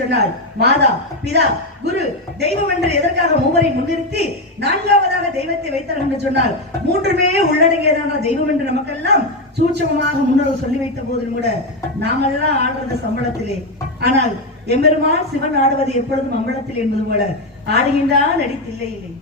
சொன்னால் மாதா பிதா குரு தெய்வம் என்று எதற்காக மூவரை முன்னிறுத்தி நான்காவதாக தெய்வத்தை வைத்தார் என்று சொன்னால் மூன்றுமே உள்ளடங்கியதான தெய்வம் என்று நமக்கெல்லாம் சூட்சமமாக முன்னோர் சொல்லி வைத்த போதிலும் கூட நாமெல்லாம் ஆடுறது சம்பளத்திலே. ஆனால் எம்பெருமான் சிவன் ஆடுவது எப்பொழுதும் அம்பலத்தில் என்பது போல ஆடுகின்றான் நடித்தில்லை இல்லை.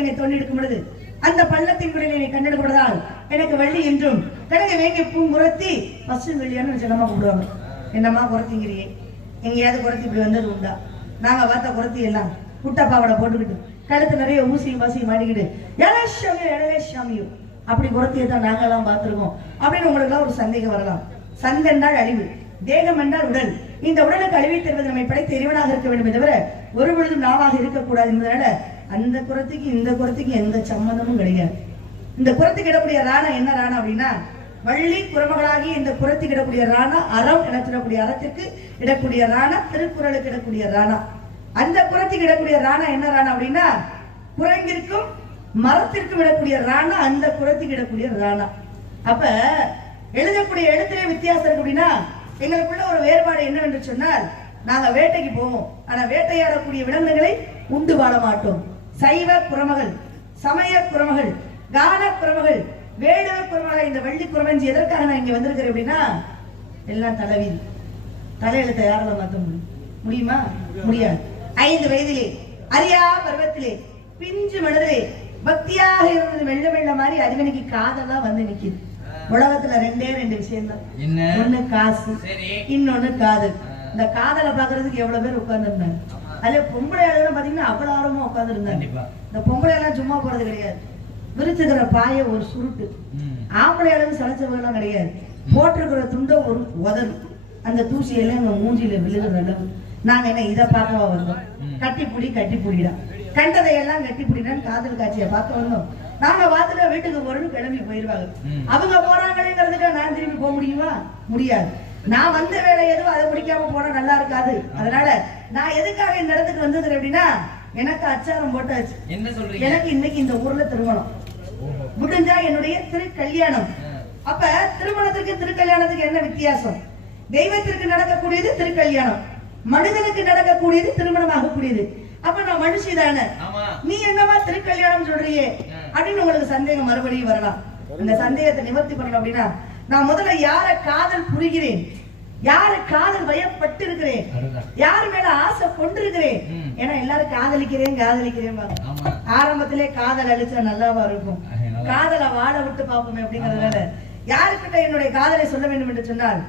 நானும் வள்ளிக்கிழமை தோண்டி எடுக்கும் பொழுது அந்த பள்ளத்தின் குடிலை கண்டெடுக்கிறதால் எனக்கு வள்ளி என்றும் கனக வேங்கை பூங்குரத்தி பசு வெள்ளியான்னு ஜனமா கூப்பிடுவாங்க. என்னம்மா குரத்திங்கிறியே எங்கேயாவது குரத்தி இப்படி வந்தது உண்டா? நாங்க பார்த்த குரத்தி எல்லாம் குட்டை பாவாடை போட்டுக்கிட்டு கழுத்து நிறைய ஊசியும் பாசியும் மாட்டிக்கிட்டு எலசாமியோ எலசாமியோ அப்படி குரத்தியை தான் நாங்கெல்லாம் பார்த்துருக்கோம். அப்படின்னு உங்களுக்கு ஒரு சந்தேகம் வரலாம். சந்தை என்றால் அழிவு தேகம் என்றால் உடல். இந்த உடலுக்கு அழிவை தருவது நம்மை படைத்த இறைவனாக இருக்க வேண்டும் தவிர ஒரு பொழுதும் நாவாக இருக்கக்கூடாது என்பதனால அந்த குரத்துக்கு இந்த குரத்துக்கு எந்த சம்மந்தமும் கிடையாது. இந்த குரத்துக்கு இடக்கூடிய ராணா என்ன ராணா அப்படின்னா வள்ளி குரமகளாகி இந்த குரத்துக்கு இடக்கூடிய ராணா அறம் இடத்திடக்கூடிய அறத்திற்கு இடக்கூடிய ராணா திருக்குறளுக்கு இடக்கூடிய ராணா. அந்த குரத்துக்கு இடக்கூடிய ராணா என்ன ராணா அப்படின்னா குரங்கிற்கும் மரத்திற்கும் இடக்கூடிய ராணா அந்த குரத்துக்கு இடக்கூடிய ராணா. அப்ப எழுதக்கூடிய எழுத்திலே வித்தியாசம் இருக்கு அப்படின்னா எங்களுக்குள்ள ஒரு வேறுபாடு என்னவென்று சொன்னால் நாங்க வேட்டைக்கு போவோம். ஆனா வேட்டையாடக்கூடிய விலங்குகளை உண்டு வாழ மாட்டோம். சைவ குரமகள் சமய குரமகள் கான குரமகள் வேடுவ குரமகள் இந்த வள்ளி குரமஞ்சி எதற்காக நான் இங்க வந்திருக்கிறேன் அப்படின்னா எல்லாம் தலைவீதி. தலையெழுத்தை யாரால மாத்த முடியும்? முடியுமா? முடியாது. ஐந்து வயதிலே அரியா பருவத்திலே பிஞ்சு மனதிலே பக்தியாக இருந்தது மெல்ல மெல்ல மாதிரி அறிவனுக்கு காதெல்லாம் வந்து நிக்குது. உலகத்துல ரெண்டே ரெண்டு விஷயம் தான் ஒண்ணு காசு இன்னொன்னு காதல். ஆ. இந்த காதலை பாக்குறதுக்கு எவ்வளவு பேர் உட்கார்ந்து இருந்தாங்க ஆமா. அதுல பொம்பளை ஆளுங்க பாத்தீங்கன்னா அவ்வளவு ஆர்வமா உட்கார்ந்து இருந்தாங்க இந்த பொம்பளை எல்லாம் சும்மா போறது கிடையாது. விரிச்சுக்கிற பாய ஒரு சுருட்டு. ஆம்பளை அளவு சளைச்சவங்க எல்லாம் கிடையாது போட்டிருக்கிற துண்டை ஒரு உதறு அந்த தூசி எல்லாம் எங்க மூஞ்சில விழுகிற அளவு. நாங்க என்ன இதை பார்க்கவா வந்தோம். கட்டி புடி கட்டி புடிடா கண்டதை எல்லாம் கட்டி புடிடான்னு காதல் காட்சியை பார்க்க வந்தோம். நாங்க பார்த்துட்டு வீட்டுக்கு போறோம்னு கிளம்பி போயிருவாங்க. ம். அவங்க போறாங்களேங்கிறதுக்கு நான் திரும்பி போக முடியுமா? முடியாது. நான் வந்த வேலை எதுவும் அதை முடிக்காம போனா நல்லா இருக்காது. அதனால நான் எதுக்காக இந்த இடத்துக்கு வந்திருக்கிறேன் அப்படின்னா எனக்கு அச்சாரம் போட்டாச்சு. என்ன சொல்றீங்க? எனக்கு இன்னைக்கு இந்த ஊர்ல திருமணம். முடிஞ்சா என்னுடைய திருக்கல்யாணம். அப்ப திருமணத்திற்கு திருக்கல்யாணத்துக்கு என்ன வித்தியாசம்? தெய்வத்திற்கு நடக்கக்கூடியது திருக்கல்யாணம். மனிதனுக்கு நடக்கக்கூடியது திருமணமாகக்கூடியது. அப்ப நான் மனுஷி தானே. நீ என்னமா திருக்கல்யாணம் சொல்றியே? அப்படின்னு உங்களுக்கு சந்தேகம் மறுபடியும் வரலாம். இந்த சந்தேகத்தை நிவர்த்தி பண்ணணும் அப்படின்னா நான் முதல்ல யார காதல் புரிகிறேன்? யார காதல் வயப்பட்டு இருக்கிறேன் அதுதான். யார் மேல ஆசை கொண்டிருக்கிறேன். ஏன்னா எல்லாரும் காதலிக்கிறேன் காதலிக்கிறேன் ஆரம்பத்திலே காதல் அழிச்சா நல்லாவா இருக்கும்? காதலை வாழ விட்டு பார்ப்போமே அப்படிங்கறதுனால. யாருக்கிட்ட என்னுடைய காதலை சொல்ல வேண்டும் என்று சொன்னால்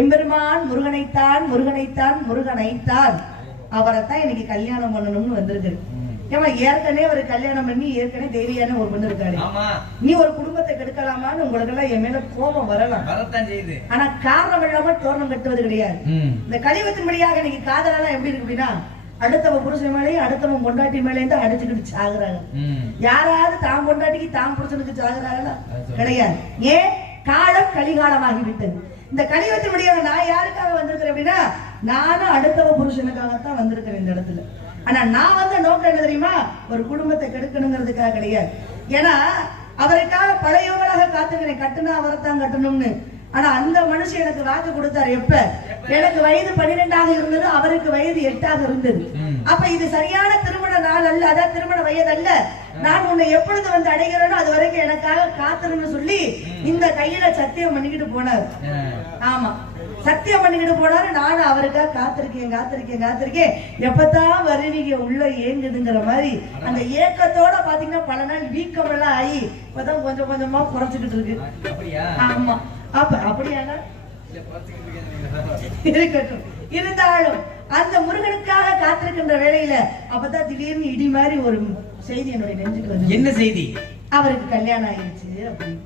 எம்பெருமான் முருகனைத்தான் முருகனைத்தான் முருகனைத்தான் அவரைத்தான் இன்னைக்கு கல்யாணம் பண்ணணும்னு வந்திருக்கு. ஏமா ஏற்கனவே ஒரு கல்யாணம் பண்ணி ஏற்கனவே தேவியான ஒரு பொண்ணு இருக்காரு நீ ஒரு குடும்பத்தை கெடுக்கலாமான்னு உங்களுக்கு எல்லாம் என் மேல கோபம் வரலாம். வரத்தான் செய்யுது. ஆனா காரணம் இல்லாம தோரணம் கட்டுவது கிடையாது. இந்த கலிவத்தின்படியாக இன்னைக்கு காதலெல்லாம் எப்படி இருக்கு அப்படின்னா அடுத்தவன் புருஷன் மேலேயும் அடுத்தவன் பொண்டாட்டி மேலேயும் தான் அடிச்சுக்கிட்டு சாகுறாங்க. யாராவது தான் பொண்டாட்டிக்கு தான் புருஷனுக்கு சாகுறாங்களா. கிடையாது. ஏன்? காலம் கலிகாலமாகி விட்டது இந்த கலிவத்தின்படியாக நான் யாருக்காக வந்திருக்கிறேன் அப்படின்னா நானும் அடுத்தவ புருஷனுக்காகத்தான் வந்திருக்கிறேன் இந்த இடத்துல. ஆனா நான் வந்த நோக்கம் என்ன தெரியுமா? ஒரு குடும்பத்தை கெடுக்கணுங்கிறதுக்காக கிடையாது. ஏன்னா அவருக்காக பல யுகங்களாக காத்துக்கிறேன். கட்டுனா அவரைத்தான் கட்டணும்னு. ஆனா அந்த மனுஷன் எனக்கு வாக்கு கொடுத்தாரு. எப்ப? எனக்கு வயது பன்னிரெண்டாக இருந்தது அவருக்கு வயது எட்டாக இருந்தது. அப்ப இது சரியான திருமண நாள் அல்ல அதான் திருமண வயது அல்ல நான் உன்னை எப்பொழுது வந்து அடைகிறேனோ அது வரைக்கும் எனக்காக காத்திருன்னு சொல்லி இந்த கையில சத்தியம் பண்ணிக்கிட்டு போனார். ஆமா. சத்தியம் பண்ணிக்கிட்டு போனாரு நானும் அவருக்காக காத்திருக்கேன் காத்திருக்கேன் காத்திருக்கேன். எப்பதான் வருவீங்க உள்ள ஏங்குதுங்கிற மாதிரி அந்த ஏக்கத்தோட பாத்தீங்கன்னா பல நாள் வீக்கம் எல்லாம் ஆகி இப்பதான் கொஞ்சம் கொஞ்சமா குறைச்சுக்கிட்டு இருக்கு. ஆமா. அப்ப அப்படியானா. இருக்கட்டும். இருந்தாலும் அந்த முருகனுக்காக காத்திருக்கின்ற வேளையில அப்பதான் திடீர்னு இடி மாதிரி ஒரு செய்தி என்னுடைய நெஞ்சுக்கு என்ன செய்தி? அவருக்கு கல்யாணம் ஆயிடுச்சு அப்படின்னு.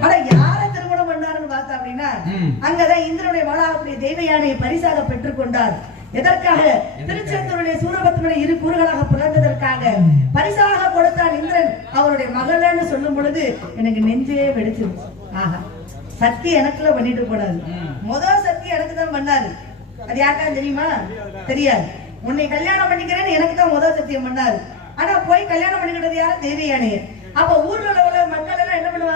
ஆனா யார திருமணம் பண்ணாருன்னு பார்த்தா அப்படின்னா ம். அங்கதான் இந்திரனுடைய மகளாகக்கூடிய தெய்வ யானையை பரிசாக பெற்றுக்கொண்டார் எதற்காக? திருச்செந்தூருடைய சூரபத்மனை இரு கூறுகளாக பிறந்ததற்காக பரிசாக கொடுத்தான் இந்திரன் அவருடைய மகள்னு சொல்லும் பொழுது எனக்கு நெஞ்சே வெடிச்சிருச்சு. ஆஹா. சக்தி எனக்குள்ள பண்ணிட்டு ம். முதல் சக்தி எனக்கு தான் பண்ணாரு. அது யாருக்காவது தெரியுமா? தெரியாது. உன்னை கல்யாணம் பண்ணிக்கிறேன்னு எனக்கு தான் முதல் சத்தியம் பண்ணாரு. ஆனா போய் கல்யாணம் பண்ணிக்கிட்டது யாரு? தெய்வயானைய அப்ப ஊர்ல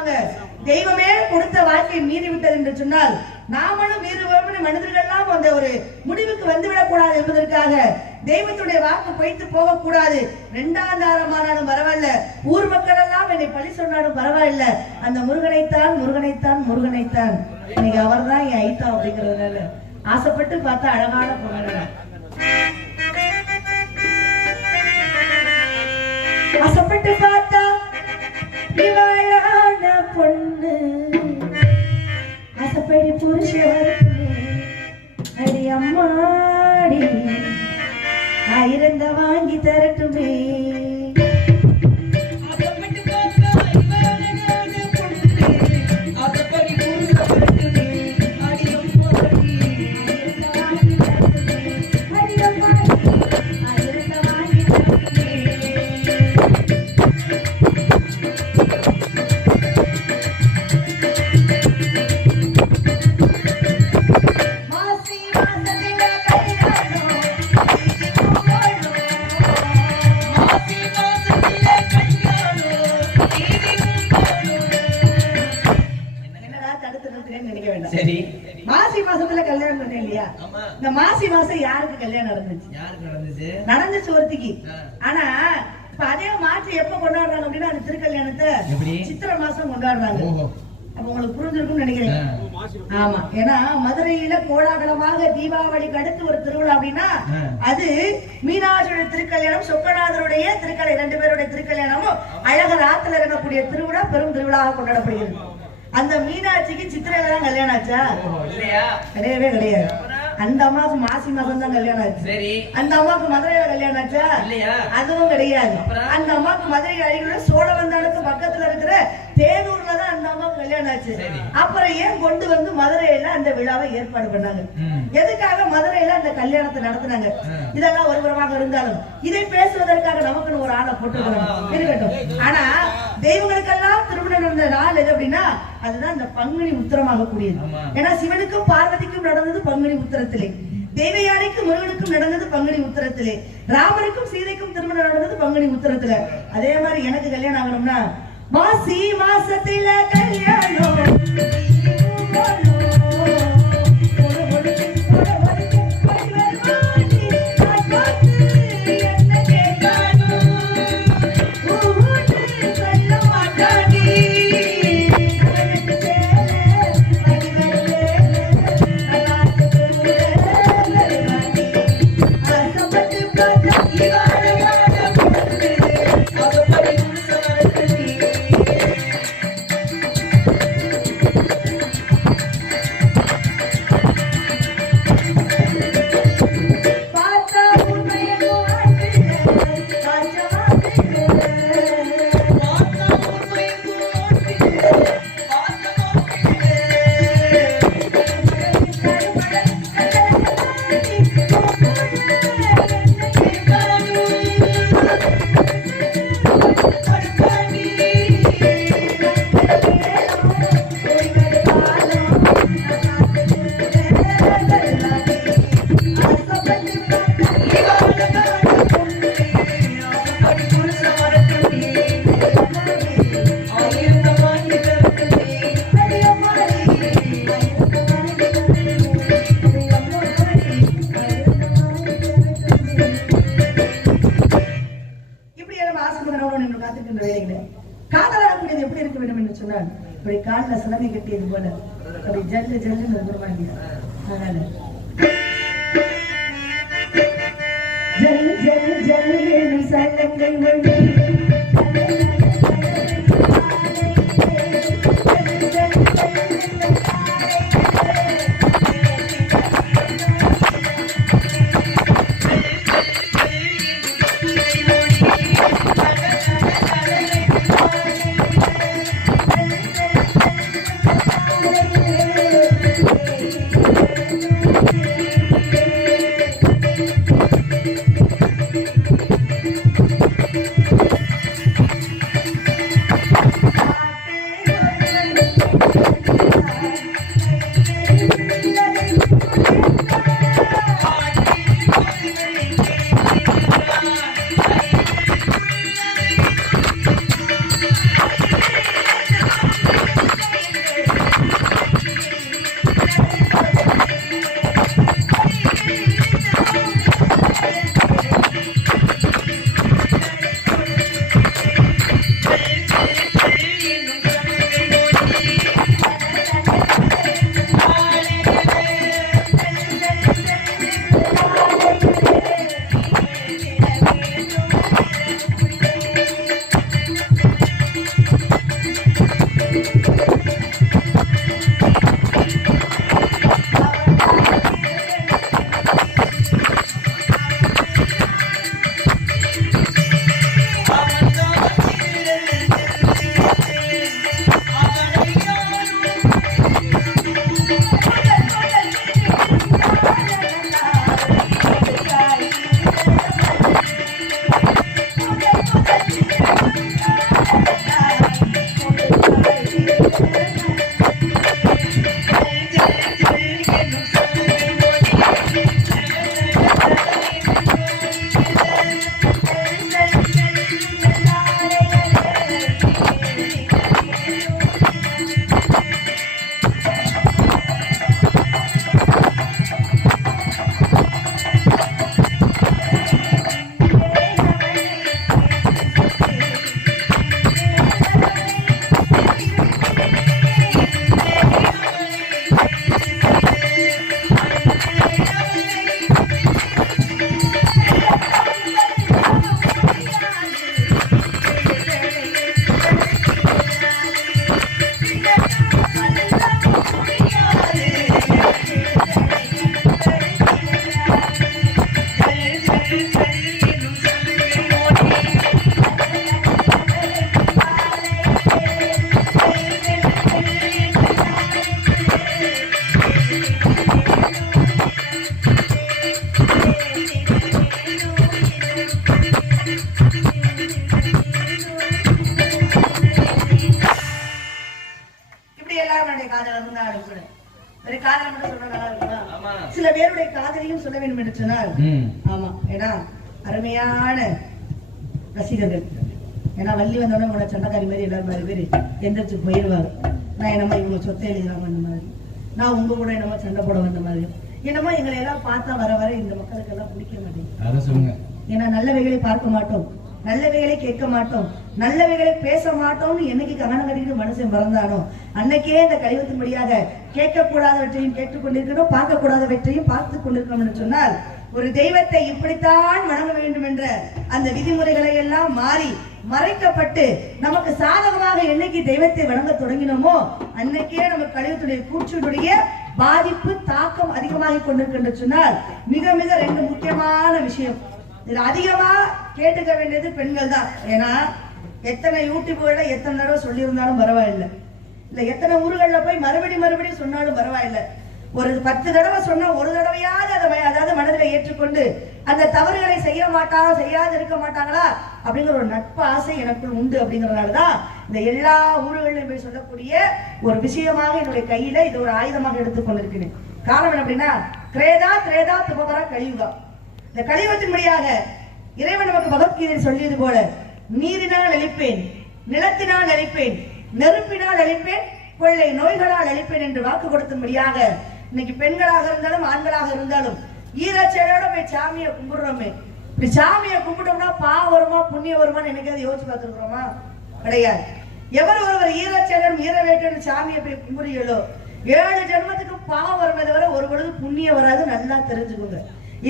எல்லாம் தெய்வமே கொடுத்த வாழ்க்கையை மீறி விட்டது என்று சொன்னால் நாமளும் மீறுவோம்னு மனிதர்கள்லாம் அந்த ஒரு முடிவுக்கு வந்துவிடக் கூடாது என்பதற்காக தெய்வத்துடைய வாக்கு பொய்த்து போக கூடாது ரெண்டாம் தாரமானாலும் பரவாயில்ல. ஊர் மக்கள் எல்லாம் என்னை பழி சொன்னாலும் பரவாயில்ல. அந்த முருகனைத்தான் முருகனைத்தான் முருகனைத்தான். இன்னைக்கு அவர் தான் என் ஐத்தா அப்படிங்கிறதுனால ஆசைப்பட்டு பார்த்தா அழகான பொண்ணு ஆசைப்பட்டு பார்த்தா இவளான பொண்ணு. ஆசைப்படி புருஷ அடி அம்மாடி. ஆயிரந்த வாங்கி தரட்டுமே. கோலாகலமாக தீபாவளிக்கு அடுத்து ஒரு திருவிழா அப்படின்னா. அது மீனாட்சியுடைய திருக்கல்யாணம் சொக்கநாதருடைய திருக்கலை ரெண்டு பேருடைய திருக்கல்யாணமும் அழகர் ஆத்துல இருக்கக்கூடிய திருவிழா பெரும் திருவிழாவாக கொண்டாடப்படுகிறது. அந்த மீனாட்சிக்கு சித்திரையில தான் கல்யாணம் ஆச்சா? கிடையவே கிடையாது. அந்த அம்மாவுக்கு மாசி மாசம் தான் கல்யாணம் ஆச்சு. சரி. அந்த அம்மாவுக்கு மதுரையில கல்யாணம் ஆச்சா? இல்லையா? அதுவும் கிடையாது? அந்த அம்மாவுக்கு மதுரை அருகில் சோழவந்தானுக்கு பக்கத்துல இருக்கிற தேனூர்ல தான் அந்த அம்மாவுக்கு கல்யாணம் ஆச்சு. அப்புறம் ஏன் கொண்டு வந்து மதுரையில அந்த விழாவை ஏற்பாடு பண்ணாங்க. எதுக்காக மதுரையில அந்த கல்யாணத்தை நடத்துனாங்க. இதெல்லாம் ஒரு புறமாக இருந்தாலும் இதை பேசுவதற்காக நமக்குன்னு ஒரு ஆளை போட்டுருக்காங்க. இருக்கட்டும் ஆனா தெய்வங்களுக்கெல்லாம் திருமணம் நடந்த நாள் எது அப்படின்னா அதுதான் இந்த பங்குனி உத்திரமாக கூடியது. ஏன்னா சிவனுக்கும் பார்வதிக்கும் நடந்தது பங்குனி உத்திரத்திலே தேவயானைக்கும் முருகனுக்கும் நடந்தது பங்குனி உத்திரத்திலே ராமருக்கும் சீதைக்கும் திருமணம் நடந்தது பங்குனி உத்திரத்துல அதே மாதிரி எனக்கு கல்யாணம் ஆகணும்னா மாசி மாசத்தில கல்யாணம் அப்படி ஜல்லு ஜல்லுன்னு வந்துருவாங்க அதனால மாதிரி பேர் எந்திரிச்சு போயிடுவாங்க நான் என்னமோ இவங்க சொத்தை எழுதுறாங்க அந்த மாதிரி. நான் உங்க கூட என்னமோ சண்டை போட வந்த மாதிரி. என்னமோ எங்களை எல்லாம் பார்த்தா வர வர இந்த மக்களுக்கு எல்லாம் பிடிக்க மாட்டேங்குது. ஏன்னா நல்லவைகளை பார்க்க மாட்டோம். நல்லவைகளை கேட்க மாட்டோம். நல்லவைகளை பேச மாட்டோம்னு என்னைக்கு கவனம் கட்டிட்டு மனுஷன் பிறந்தானோ அன்னைக்கே இந்த கழிவத்தின்படியாக கேட்கக்கூடாதவற்றையும் கேட்டுக்கொண்டிருக்கணும் பார்க்க கூடாதவற்றையும் பார்த்து கொண்டிருக்கணும் என்று சொன்னால் ஒரு தெய்வத்தை இப்படித்தான் வணங்க வேண்டும் என்ற அந்த விதிமுறைகளை எல்லாம் மாறி மறைக்கப்பட்டு நமக்கு சாதகமாக என்னைக்கு தெய்வத்தை வணங்க தொடங்கினோமோ அன்னைக்கே நம்ம கழிவுத்துடைய கூற்றினுடைய பாதிப்பு தாக்கம் அதிகமாகி கொண்டிருக்கின்ற சொன்னால் மிக மிக ரெண்டு முக்கியமான விஷயம். இது அதிகமா கேட்டுக்க வேண்டியது பெண்கள் தான். ஏன்னா எத்தனை யூடியூப்ல எத்தனை தடவை சொல்லியிருந்தாலும் பரவாயில்லை. இல்ல எத்தனை ஊர்களில் போய் மறுபடி மறுபடியும் சொன்னாலும் பரவாயில்லை. ஒரு பத்து தடவை சொன்னா ஒரு தடவையாவது அதை அதாவது மனதில் ஏற்றுக்கொண்டு அந்த தவறுகளை செய்ய மாட்டாங்க செய்யாது இருக்க மாட்டாங்களா? அப்படிங்கிற ஒரு நட்பு ஆசை எனக்குள் உண்டு அப்படிங்கறதுனால தான் இந்த எல்லா ஊர்களிலும் போய் சொல்லக்கூடிய ஒரு விஷயமாக என்னுடைய கையில இது ஒரு ஆயுதமாக எடுத்துக்கொண்டிருக்கிறேன் காரணம் என்ன அப்படின்னா கிரேதா திரேதா துபகரா கழிவுதான் இந்த கழிவத்தின் வழியாக இறைவன் நமக்கு பகவத்கீதையில் சொல்லியது போல நீரினால் அழிப்பேன் நிலத்தினால் அழிப்பேன் நெருப்பினால் அழிப்பேன் கொள்ளை நோய்களால் அழிப்பேன் என்று வாக்கு கொடுத்தபடியாக இன்னைக்கு பெண்களாக இருந்தாலும் ஆண்களாக இருந்தாலும் ஈரச்சேரோட போய் சாமியை கும்பிடுறோமே. இப்படி சாமியை கும்பிட்டோம்னா பாவம் வருமா புண்ணியம் வருமான்னு என்னைக்காவது யோசிச்சு பார்த்துருக்குறோமா? கிடையாது. எவர் ஒருவர் ஈரச்சேரன் ஈர வேட்டன் சாமியை போய் கும்பிடுகளோ ஏழு ஜென்மத்துக்கு பாவம் வருமே தவிர ஒரு பொழுது புண்ணியம் வராது நல்லா தெரிஞ்சுக்கோங்க.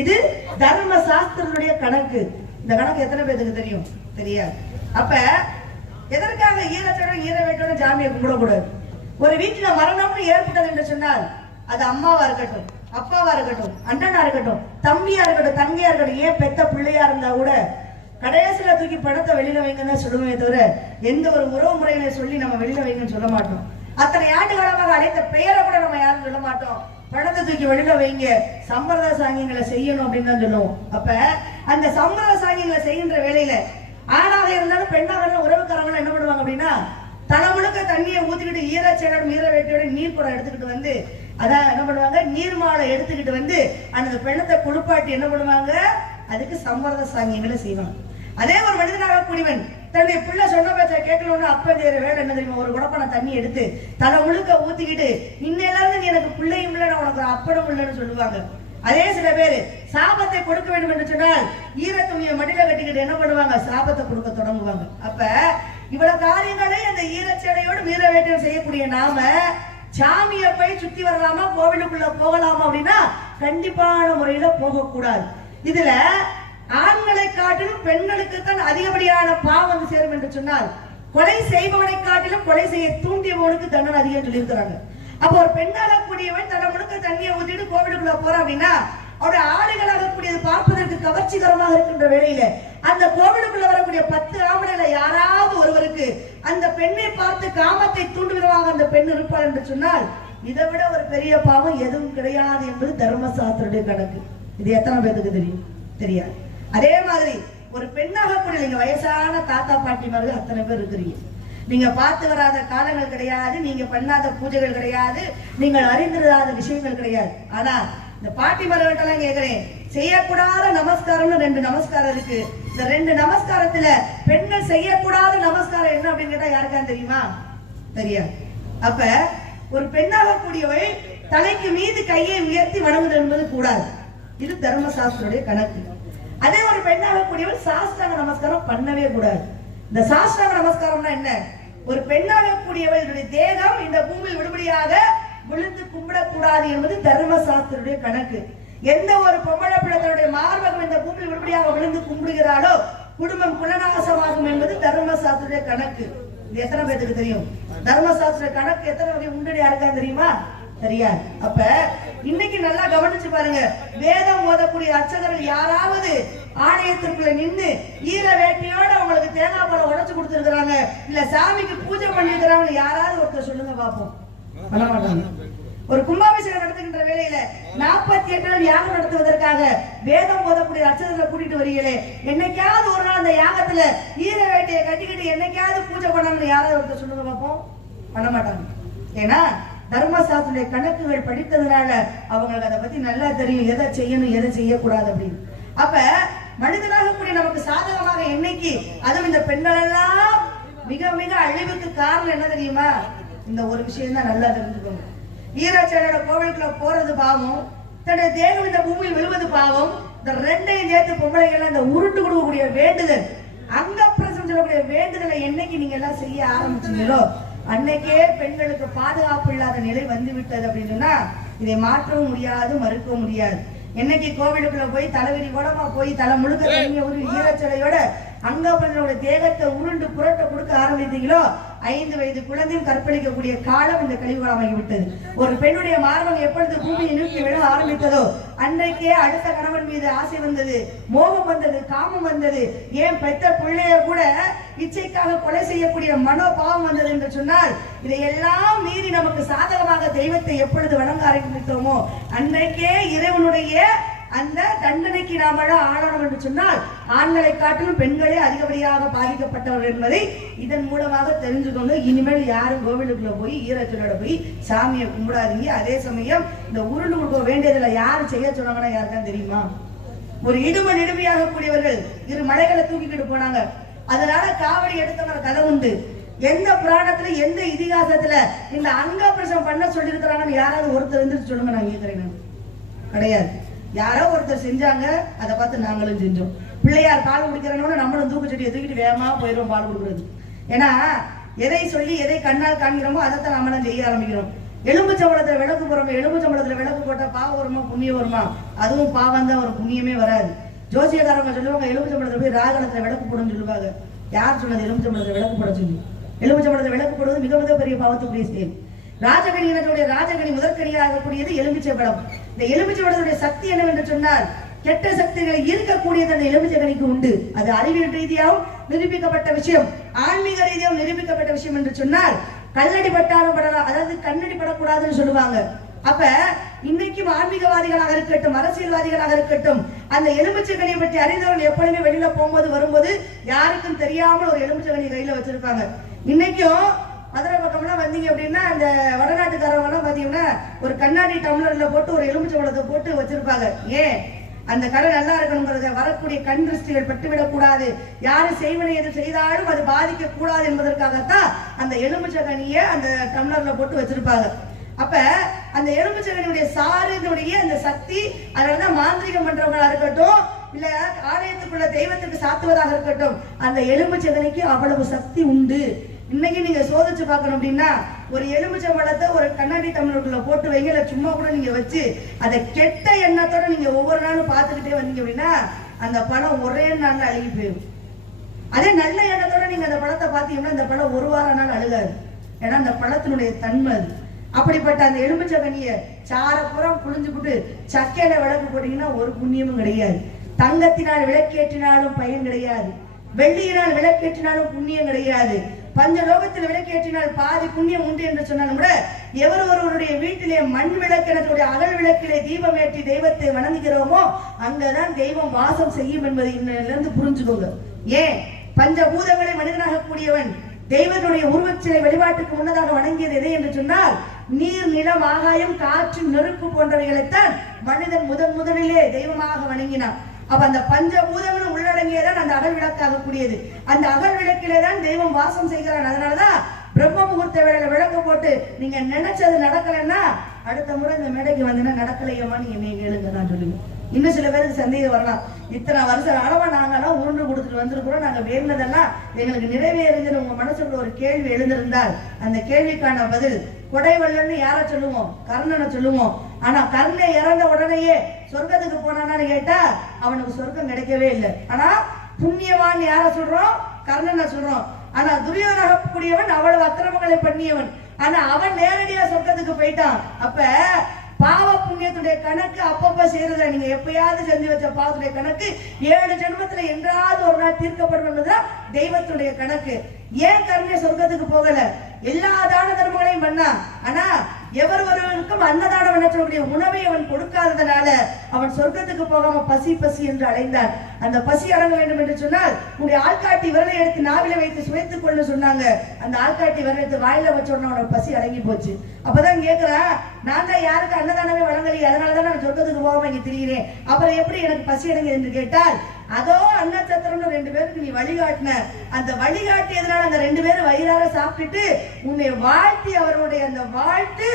இது தர்ம சாஸ்திரனுடைய கணக்கு. இந்த கணக்கு எத்தனை பேருக்கு தெரியும்? தெரியாது. அப்ப எதற்காக ஈரச்சடம் ஈர வேட்டோட சாமியை கும்பிடக்கூடாது? ஒரு வீட்டுல மரணம்னு ஏற்பட்டது என்று சொன்னால் அது அம்மாவா இருக்கட்டும் அப்பாவா இருக்கட்டும் அண்ணனா இருக்கட்டும் தம்பியா இருக்கட்டும் தங்கையா இருக்கட்டும் ஏன் பெத்த பிள்ளையா இருந்தா கூட கடைசியில தூக்கி படத்தை வெளியில வைங்கன்னு தான் சொல்லுவேன் தவிர எந்த ஒரு உறவு முறையில சொல்லி நம்ம வெளியில வைங்கன்னு சொல்ல மாட்டோம். அத்தனை ஆண்டு காலமாக அழைத்த பெயரை கூட நம்ம யாரும் சொல்ல மாட்டோம். படத்தை தூக்கி வெளியில வைங்க சம்பிரதாய சாங்கியங்களை செய்யணும் அப்படின்னு தான் சொல்லுவோம். அப்ப அந்த சம்பிரதாய சாங்கியங்களை செய்கின்ற வேலையில ஆணாக இருந்தாலும் பெண்ணாக இருந்தாலும் உறவுக்காரங்களும் என்ன பண்ணுவாங்க அப்படின்னா தலை முழுக்க தண்ணியை ஊத்திக்கிட்டு ஈரச்சேடம் ஈர வேட்டியோட நீர் குடம் எடுத்துக்கிட்டு வந்து அதான் என்ன பண்ணுவாங்க? நீர் மாலை எடுத்துக்கிட்டு வந்து அந்த பெண்ணத்தை குளிப்பாட்டி என்ன பண்ணுவாங்க? அதுக்கு சம்மரத சாங்கியங்களை செய்வாங்க. அதே ஒரு மனிதனாக கூடிவன் தன்னுடைய பிள்ளை சொன்ன பேச்ச கேட்கணும்னு அப்ப தேர வேலை என்ன தெரியுமா? ஒரு குடப்பன தண்ணி எடுத்து தலை முழுக்க ஊத்திக்கிட்டு இன்னையிலிருந்து நீ எனக்கு பிள்ளையும் இல்லை நான் உனக்கு அப்படம் இல்லைன்னு சொல்லுவாங்க. அதே சில பேர் சாபத்தை கொடுக்க வேண்டும் என்று சொன்னால் ஈர துணியை மடியில கட்டிக்கிட்டு என்ன பண்ணுவாங்க? சாபத்தை கொடுக்க தொடங்குவாங்க. அப்ப இவ்வளவு காரியங்களை அந்த ஈரச்சடையோடு வீர செய்யக்கூடிய நாம சாமியை போய் சுத்தி வரலாமா கோவிலுக்குள்ள போகலாமா அப்படின்னா கண்டிப்பான முறையில போகக்கூடாது. இதுல ஆண்களை காட்டிலும் பெண்களுக்கு தான் அதிகப்படியான பாவம் வந்து சேரும் என்று சொன்னால் கொலை செய்பவனை காட்டிலும் கொலை செய்ய தூண்டியவனுக்கு தண்டனை அதிகம் சொல்லியிருக்கிறாங்க. அப்போ ஒரு பெண்ணால கூடியவன் தன்னை முழுக்க தண்ணியை ஊத்திட்டு கோவிலுக்குள்ள போறான் அப்படின்னா அவருடைய ஆடைகளாக கூடியது பார்ப்பதற்கு கவர்ச்சிகரமாக இருக்கின்ற வேளையில அந்த கோவிலுக்குள்ள வரக்கூடிய பத்து ஆம்பளைல யாராவது ஒருவருக்கு அந்த பெண்ணை பார்த்து காமத்தை தூண்டுவிதமாக அந்த பெண் இருப்பாள் என்று சொன்னால் இதை விட ஒரு பெரிய பாவம் எதுவும் கிடையாது என்பது தர்மசாஸ்திரடைய கணக்கு. இது எத்தனை பேருக்கு தெரியும்? தெரியாது. அதே மாதிரி ஒரு பெண்ணாக கூட நீங்க வயசான தாத்தா பாட்டிமார்கள் அத்தனை பேர் இருக்கிறீங்க. நீங்க பார்த்து வராத காலங்கள் கிடையாது நீங்க பண்ணாத பூஜைகள் கிடையாது நீங்கள் அறிந்திராத விஷயங்கள் கிடையாது. ஆனா இந்த பாட்டி மரவட்டெல்லாம் கேக்குறேன். செய்யக்கூடாத நமஸ்காரம்னு ரெண்டு நமஸ்காரம் இருக்கு. இந்த ரெண்டு நமஸ்காரத்துல பெண்கள் செய்யக்கூடாத நமஸ்காரம் என்ன அப்படின்னு கேட்டா யாருக்கான்னு தெரியுமா? தெரியாது. அப்ப ஒரு பெண்ணாக கூடியவள் தலைக்கு மீது கையை உயர்த்தி வணங்குதல் என்பது கூடாது. இது தர்மசாஸ்திரடைய கணக்கு. அதே ஒரு பெண்ணாக கூடியவள் சாஸ்திராங்க நமஸ்காரம் பண்ணவே கூடாது. இந்த சாஸ்திராங்க நமஸ்காரம்னா என்ன? ஒரு பெண்ணாக கூடியவளுடைய தேகம் இந்த பூமியில் விடுபடியாக விழுந்து கும்பிடக்கூடாது என்பது தர்மசாஸ்திரடைய கணக்கு. எந்த ஒரு பொம்பளை பிள்ளைகளுடைய மார்பகம் இந்த பூமியில் விடுபடியாக விழுந்து கும்பிடுகிறாளோ குடும்பம் குலநாசமாகும் என்பது தர்மசாஸ்திரடைய கணக்கு. இது எத்தனை பேருக்கு தெரியும்? தர்மசாஸ்திர கணக்கு எத்தனை வகை உண்டு யாருக்கா தெரியுமா? தெரியாது. அப்ப இன்னைக்கு நல்லா கவனிச்சு பாருங்க. வேதம் ஓதக்கூடிய அர்ச்சகர்கள் யாராவது ஆலயத்திற்குள்ள நின்று ஈர வேட்டியோட உங்களுக்கு தேங்காய் பழம் உடச்சு கொடுத்துருக்காங்க இல்ல சாமிக்கு பூஜை பண்ணிருக்கிறாங்க யாராவது ஒருத்தர் சொல்லுங்க பாப்போம். பண்ண மாட்டாங்க ஒரு கும்பாபிஷேகம் நடத்துகின்ற வேலையில நாற்பத்தி எட்டு நாள் யாகம் நடத்துவதற்காக வேதம் போதக்கூடிய அர்ச்சகர்களை கூட்டிட்டு வரீங்களே என்னைக்காவது ஒரு நாள் அந்த யாகத்துல ஈர வேட்டையை கட்டிக்கிட்டு என்னைக்காவது பூஜை பண்ணாங்கன்னு யாராவது ஒருத்தர் சொல்லுங்க பார்ப்போம்? பண்ண மாட்டாங்க ஏன்னா தர்மசாஸ்திரிய கணக்குகள் படித்ததுனால அவங்களுக்கு அதை பத்தி நல்லா தெரியும். எதை செய்யணும் எதை செய்யக்கூடாது அப்படின்னு. அப்ப மனிதனாக கூடிய நமக்கு சாதகமாக என்னைக்கு அதுவும் இந்த பெண்கள் எல்லாம் மிக மிக அழிவுக்கு காரணம் என்ன தெரியுமா? இந்த ஒரு விஷயம் தான் நல்லா தெரிஞ்சுக்கணும் ஈராச்சோட கோவிலுக்குள்ள போறது பாவம். தன்னுடைய தேகம் இந்த பூமியில் விழுவது பாவம். இந்த ரெண்டையும் சேர்த்து பொம்பளைகள் அந்த உருட்டு கொடுக்கக்கூடிய வேண்டுதல். அங்க பிரசம் சொல்லக்கூடிய வேண்டுதலை என்னைக்கு நீங்க எல்லாம் செய்ய ஆரம்பிச்சீங்களோ அன்னைக்கே பெண்களுக்கு பாதுகாப்பு இல்லாத நிலை வந்து விட்டது அப்படின்னு சொன்னா இதை மாற்றவும் முடியாது மறுக்கவும் முடியாது. என்னைக்கு கோவிலுக்குள்ள போய் தலைவிரி கூடமா போய் தலை முழுக்க ஒரு ஈரச்சலையோட அங்க பிரசனோட தேகத்தை உருண்டு புரட்ட கொடுக்க ஆரம்பித்தீங்களோ ஐந்து வயது குழந்தையும் கற்பழிக்கக்கூடிய காலம் இந்த கழிவுகாலமாகி விட்டது. ஒரு பெண்ணுடைய மார்பம் எப்பொழுது பூமியை நோக்கி விட ஆரம்பித்ததோ அன்றைக்கே அடுத்த கணவன் மீது ஆசை வந்தது மோகம் வந்தது காமம் வந்தது. ஏன் பெத்த பிள்ளைய கூட இச்சைக்காக கொலை செய்யக்கூடிய மனோபாவம் வந்தது என்று சொன்னால் இதையெல்லாம் மீறி நமக்கு சாதகமாக தெய்வத்தை எப்பொழுது வணங்க ஆரம்பித்தோமோ அன்றைக்கே இறைவனுடைய அந்த தண்டனைக்கு நாமெல்லாம் ஆளணும் என்று சொன்னால் ஆண்களை காட்டிலும் பெண்களே அதிகப்படியாக பாதிக்கப்பட்டவர்கள் என்பதை இதன் மூலமாக தெரிஞ்சுக்கொண்டு இனிமேல் யாரும் கோவிலுக்குள்ள போய் ஈரச்சலோட போய் சாமியை கும்பிடாதீங்க. அதே சமயம் இந்த உருண்டு கொடுக்க வேண்டியதுல யார் செய்ய சொன்னாங்கன்னா யாருக்கா தெரியுமா? ஒரு இடும நெடுமையாக கூடியவர்கள் இரு மலைகளை தூக்கிக்கிட்டு போனாங்க. அதனால காவடி எடுத்தவங்க கதை உண்டு. எந்த புராணத்துல எந்த இதிகாசத்துல இந்த அங்க பிரசவம் பண்ண சொல்லியிருக்கிறாங்கன்னு யாராவது ஒருத்தர் இருந்து சொல்லுங்க நான் கேட்கிறேன் கிடையாது. யாரோ ஒருத்தர் செஞ்சாங்க அதை பார்த்து நாங்களும் செஞ்சோம். பிள்ளையார் பால் குடிக்கிறனோட நம்மளும் தூக்குச்சட்டியை தூக்கிட்டு வேகமா போயிடும் பால் கொடுக்குறது. ஏன்னா எதை சொல்லி எதை கண்ணால் காண்கிறோமோ அதைத்தான் நாமளும் செய்ய ஆரம்பிக்கிறோம். எலும்பு சம்பளத்துல விளக்கு போறோம் எலும்பு சம்பளத்துல விளக்கு போட்டா பாவம் வருமா புண்ணியம் வருமா? அதுவும் பாவம் தான் ஒரு புண்ணியமே வராது. ஜோசியக்காரங்க சொல்லுவாங்க எலும்பு சம்பளத்துல போய் ராகணத்துல விளக்கு போடுன்னு சொல்லுவாங்க. யார் சொன்னது எலும்பு சம்பளத்துல விளக்கு போட சொல்லி? எலும்பு சம்பளத்துல விளக்கு போடுவது மிக மிக பெரிய பாவத்துக்குரிய செயல். ராஜகணி இனத்துடைய ராஜகணி முதற்கணியாக இருக்கக்கூடியது எலுமிச்சை படம் இந்த எலுமிச்சை படத்துடைய சக்தி என்னவென்று சொன்னால் கெட்ட சக்திகளை ஈர்க்கக்கூடியது அந்த எலுமிச்சகனிக்கு உண்டு. அது அறிவியல் ரீதியாகவும் நிரூபிக்கப்பட்ட விஷயம் ஆன்மீக ரீதியாகவும் நிரூபிக்கப்பட்ட விஷயம் என்று சொன்னால் கல்லடி பட்டாலும் படலாம் அதாவது கண்ணடி படக்கூடாதுன்னு சொல்லுவாங்க. அப்ப இன்னைக்கும் ஆன்மீகவாதிகளாக இருக்கட்டும் அரசியல்வாதிகளாக இருக்கட்டும் அந்த எலுமிச்சை கனியை பற்றி அறிந்தவர்கள் எப்பொழுதுமே வெளியில போகும்போது வரும்போது யாருக்கும் தெரியாமல் ஒரு எலுமிச்சை கையில வச்சிருப்பாங்க. இன்னைக்கும் வந்தீங்க அப்படின்னா அந்த வடநாட்டுக்காரவங்க எல்லாம் பாத்தீங்கன்னா ஒரு கண்ணாடி டம்ளர்ல போட்டு ஒரு எலுமிச்சவளத்தை போட்டு வச்சிருப்பாங்க. ஏன்? அந்த கடை நல்லா இருக்கணுங்கிறத வரக்கூடிய கண் திருஷ்டிகள் பட்டுவிடக் கூடாது யாரு செய்வனை எது செய்தாலும் அது பாதிக்க கூடாது என்பதற்காகத்தான் அந்த எலுமிச்சகனியை அந்த டம்ளர்ல போட்டு வச்சிருப்பாங்க. அப்ப அந்த எலுமிச்சகனியுடைய சாரினுடைய அந்த சக்தி அதனாலதான் மாந்திரிகம் பண்றவங்களா இருக்கட்டும் இல்ல ஆலயத்துக்குள்ள தெய்வத்துக்கு சாத்துவதாக இருக்கட்டும் அந்த எலுமிச்சகனுக்கு அவ்வளவு சக்தி உண்டு. இன்னைக்கு நீங்க சோதிச்சு பார்க்கணும் அப்படின்னா ஒரு எலுமிச்சை பழத்தை ஒரு கண்ணாடி டம்ளருக்குள்ள போட்டு வைங்க இல்ல சும்மா கூட நீங்க வச்சு அதை கெட்ட எண்ணத்தோட நீங்க ஒவ்வொரு நாளும் பார்த்துக்கிட்டே வந்தீங்க அப்படின்னா அந்த பழம் ஒரே நாள்ல அழுகி போயிடும். அதே நல்ல எண்ணத்தோட நீங்க அந்த பழத்தை பார்த்தீங்கன்னா அந்த பழம் ஒரு வாரம் நாள் அழுகாது. ஏன்னா அந்த பழத்தினுடைய தன்மை அது. அப்படிப்பட்ட அந்த எலுமிச்சை கனியை சாரப்புறம் புழிஞ்சு போட்டு சக்கையில விளக்கு போட்டீங்கன்னா ஒரு புண்ணியமும் கிடையாது. தங்கத்தினால் விளக்கேற்றினாலும் பயன் கிடையாது. வெள்ளியினால் விளக்கேற்றினாலும் புண்ணியம் கிடையாது. பஞ்ச லோகத்தில் விளக்கேற்றினால் பாதி புண்ணியம் உண்டு என்று சொன்னாலும் கூட எவர் ஒருவருடைய வீட்டிலே மண் விளக்கினத்துடைய அகல் விளக்கிலே தீபம் ஏற்றி தெய்வத்தை வணங்குகிறோமோ அங்கதான் தெய்வம் வாசம் செய்யும் என்பதை இன்னிலிருந்து புரிஞ்சுக்கோங்க. ஏன்? பஞ்சபூதங்களை மனிதனாக கூடியவன் தெய்வத்துடைய உருவச்சிலை வழிபாட்டுக்கு முன்னதாக வணங்கியது எது என்று சொன்னால் நீர் நிலம் ஆகாயம் காற்று நெருப்பு போன்றவைகளைத்தான் மனிதன் முதன் முதலிலே தெய்வமாக வணங்கினான். அப்ப அந்த பஞ்சபூதங்களும் தான் அந்த அகல் விளக்காக கூடியது அந்த அகல் விளக்கிலே தான் தெய்வம் வாசம் செய்கிறான் அதனாலதான் பிரம்ம முகூர்த்த வேலையில விளக்கு போட்டு நீங்க நினைச்சது நடக்கலைன்னா அடுத்த முறை இந்த மேடைக்கு வந்தீங்கன்னா நடக்கலையம்மா நீங்க என்னை கேளுங்க நான் சொல்லுவேன். இன்னும் சில பேருக்கு சந்தேகம் வரலாம். இத்தனை வருஷம் அளவா நாங்கெல்லாம் உருண்டு கொடுத்துட்டு வந்திருக்கிறோம். நாங்க வேணுனதெல்லாம் எங்களுக்கு நிறைவேறுதுன்னு உங்க மனசுக்குள்ள ஒரு கேள்வி எழுந்திருந்தால் அந்த கேள்விக்கான பதில் கொடைவள்ளன்னு யார சொல்லுவோம்? கர்ணனை சொல்லுவோம். ஆனா கர்ணன் இறந்த உடனேயே சொர்க்கத்துக்கு போனானு கேட்டா அவனுக்கு சொர்க்கம் கிடைக்கவே இல்லை. ஆனா புண்ணியவான் யார சொல்றோம்? கர்ணனை சொல்றோம். ஆனா துரியோதக கூடியவன் அவ்வளவு அக்கிரமங்களை பண்ணியவன். ஆனா அவன் நேரடியா சொர்க்கத்துக்கு போயிட்டான். அப்ப பாவ புண்ணியத்துடைய கணக்கு அப்பப்ப செய்யறத நீங்க எப்பயாவது செஞ்சு வச்ச பாவத்துடைய கணக்கு ஏழு ஜென்மத்துல என்றாவது ஒரு நாள் தீர்க்கப்படும் என்பதுதான் தெய்வத்துடைய கணக்கு. ஏன் கருணை சொர்க்கத்துக்கு போகல? எல்லா தான தர்மங்களையும் பண்ணா ஆனா எவர் ஒருவனுக்கும் அன்னதானம் என சொல்லக்கூடிய உணவை அவன் கொடுக்காததனால அவன் சொர்க்கத்துக்கு போகாம பசி பசி என்று அலைந்தான் அந்த பசி அடங்க வேண்டும் என்று சொன்னால் உன்னுடைய ஆள்காட்டி விரலை எடுத்து நாவில வைத்து சுவைத்துக் கொள்ள சொன்னாங்க. அந்த ஆள்காட்டி விரலை எடுத்து வாயில வச்ச உடனே அவனோட பசி அடங்கி போச்சு. அப்பதான் கேக்குறா நான் தான் யாருக்கு அன்னதானமே வழங்கலையே அதனால தான் நான் சொர்க்கத்துக்கு போகாம இங்க திரிகிறேன் அப்புறம் எப்படி எனக்கு பசி அடங்கு என்று கேட்டால் அதோ அன்னச்சத்திரம்னு ரெண்டு பேருக்கு நீ வழிகாட்டின அந்த வழிகாட்டியதுனால அந்த ரெண்டு பேரும் வயிறார சாப்பிட்டுட்டு உன்னை வாழ்த்தி அவருடைய அந்த வாழ்த்து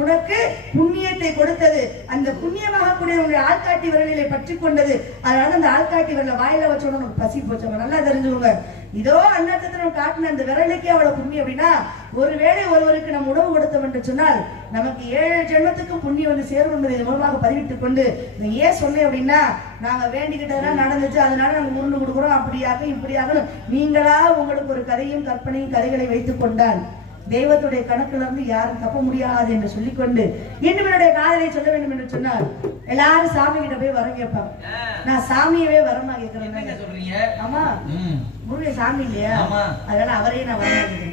உனக்கு புண்ணியத்தை கொடுத்தது. அந்த புண்ணியமாக கூடிய உன்னுடைய ஆள்காட்டி விரலிலே பற்றி கொண்டது. அதனால அந்த ஆள்காட்டி விரல வாயில வச்சோட உனக்கு பசி போச்சவங்க. நல்லா தெரிஞ்சுக்கோங்க. இதோ அன்னச்சத்திரம் காட்டின அந்த விரலுக்கே அவ்வளவு புண்ணியம் அப்படின்னா ஒருவேளை ஒருவருக்கு நம்ம உணவு கொடுத்தோம் என்று சொன்னால் நமக்கு ஏழு ஜென்மத்துக்கும் புண்ணியம் வந்து சேரும் என்பதை இதன் மூலமாக பதிவிட்டுக் கொண்டு ஏன் சொன்னேன் அப்படின்னா நாங்க வேண்டிக்கிட்டதெல்லாம் நடந்துச்சு. அதனால நாங்க முருண்டு கொடுக்குறோம். அப்படியாக இப்படியாக நீங்களா உங்களுக்கு ஒரு கதையும் கற்பனையும் கதைகளை வைத்துக் கொண்டான் தெய்வத்துடைய கணக்குல இருந்து யாரும் தப்ப முடியாது என்று சொல்லிக்கொண்டு இன்னும் என்னுடைய காதலை சொல்ல வேண்டும் என்று சொன்னால் எல்லாரும் சாமி கிட்ட போய் வரம் கேட்பாங்க. நான் சாமியவே வரமா கேட்கிறேன். ஆமா. முருகன் சாமி இல்லையா. அதனால அவரே நான் வரமா கேட்கிறேன்.